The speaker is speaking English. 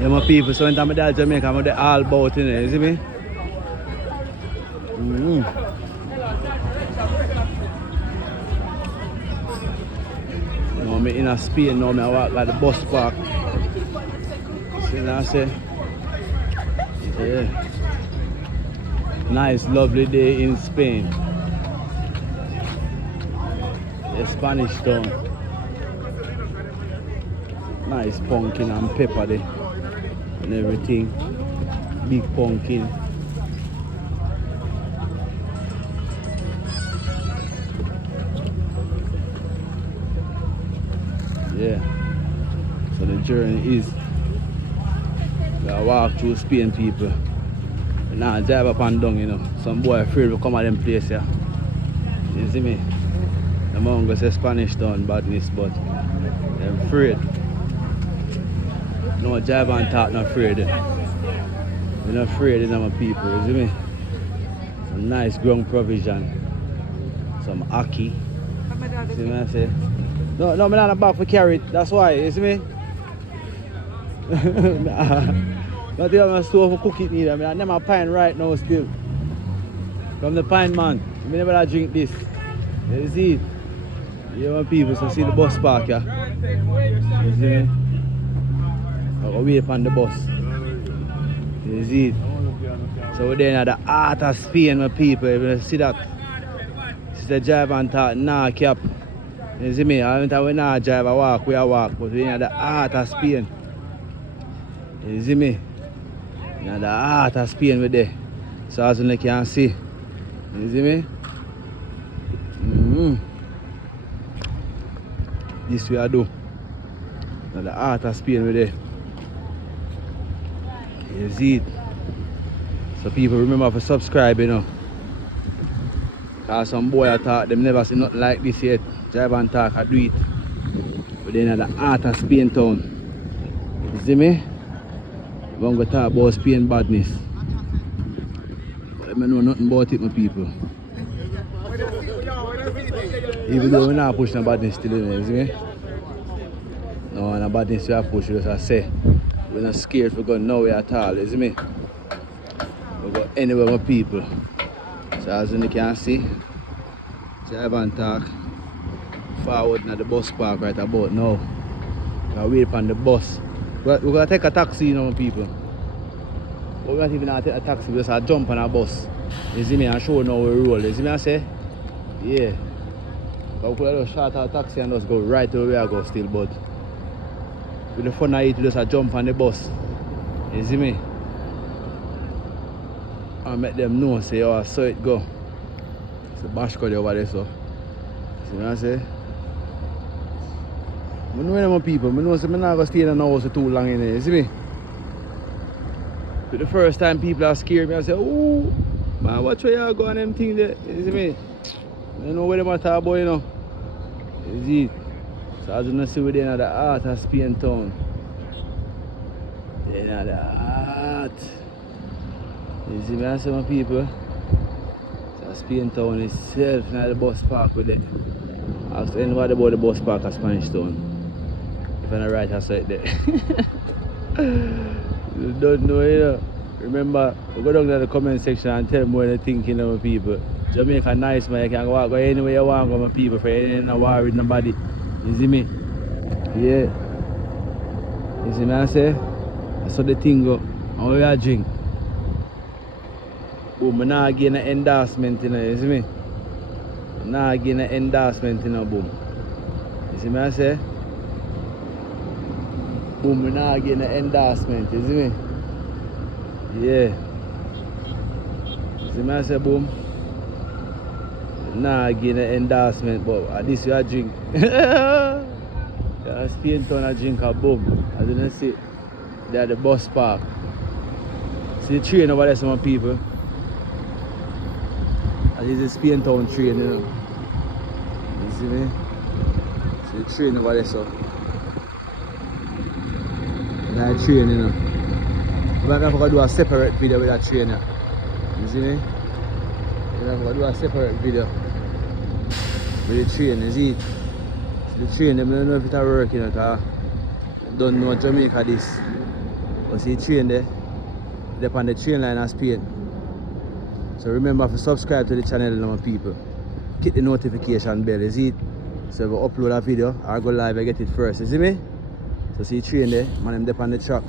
Yeah, my people, so when I'm there Jamaica, I'm there all about, you know, you see me? Now I'm in Spain, now I walk like the bus park. See what I say? Yeah. Nice, lovely day in Spain. The Spanish town. Nice pumpkin and pepper there. And everything. Big pumpkin. Yeah. So the journey is I walk through Spain, people. Now drive up and down, you know. Some boy afraid to come at them place here. You see me? The man go say Spanish town badness, but they're afraid. No drive and talk, not afraid. They're not afraid, you know, my people, you see me? Some nice ground provision. Some ackee. See what I say? No, I'm not back for carry it, that's why, you see me? Not even a store for cook it neither. I mean, I never pine right now still. From the pine man. I never drink this. You see it? You want people to see the bus park, yeah? You see me? I go wait on the bus. You see it? So we're there at the heart of Spain, my people. You see that? It's the drive and talk, nah cap. You see me? I don't know drive, I walk, we walk. But we're at the heart of Spain. You see me? Now the heart of Spain with there. So as you can see. You see me? This way I do. Now the heart of Spain with there. You see it? So people remember to subscribe, you know. Cause some boy I thought them never see nothing like this yet. Drive and talk, I do it. But then at the heart of Spain town. You see me? I'm going to talk about Spain badness. But I know nothing about it, my people. Even though we're not pushing badness still, you see me? No, and badness we have pushed, as I say. We're not scared for going nowhere at all, you see me? We go anywhere, my people. So as you can see, drive and talk. Forward at the bus park right about now. I wait on the bus. We're going to take a taxi, you know, people. But we're not even going to take a taxi, we just jump on a bus. You see me, and show now we roll. You see me, I say? Yeah. But we could just short our taxi and just go right to where we go still, but with the fun of it, we just jump on the bus. You see me? And make them know, say, oh, I saw it go. It's a bash cut over there, so. See what I say? I know them people, I know I'm not going to stay in the house for too long in there, you see me? But the first time people are scared me, I say, oh, man, watch where you go on them things there, you see me? I don't know where they talk about, you know. You see it? So as you can see, we're there at the heart of Spain town. There at the heart. You see me, I say, my people? It's Spain town itself, not the bus park with it. Ask anybody about the bus park at Spanish town. If I'm right, I said that. You don't know, you know. Remember, go down to the comment section and tell me what you think, you know, my people. Jamaica nice, man. You can go anywhere you want, my people, for you ain't no war with nobody. You see me? Yeah. You see me, I say? That's how the thing go. How we drink? Boom, I'm not getting an endorsement, you know, you see me? I'm not getting an endorsement, you know, boom. You see me, I say? Boom, we're not getting an endorsement, you see me? Yeah. You see me, I say, boom? Nah, getting an endorsement, but at least you a drink. Yeah, Spain town a drink a boom. As you can see, they're at the bus park. See the train over there, some people. That is the Spain town train, you know. You see me? See the train over there, so. That train, you know. But I'm going to do a separate video with that train. You see me? I'm going to do a separate video with the train, you see it? The train, I don't know if it's working or not. I don't know Jamaica this. But see train there, they're on the train line as Spain. So remember to subscribe to the channel, my people. Hit the notification bell, you see it? So if I upload a video, I go live, I get it first, you see me? So see train there, man, I'm there on the track.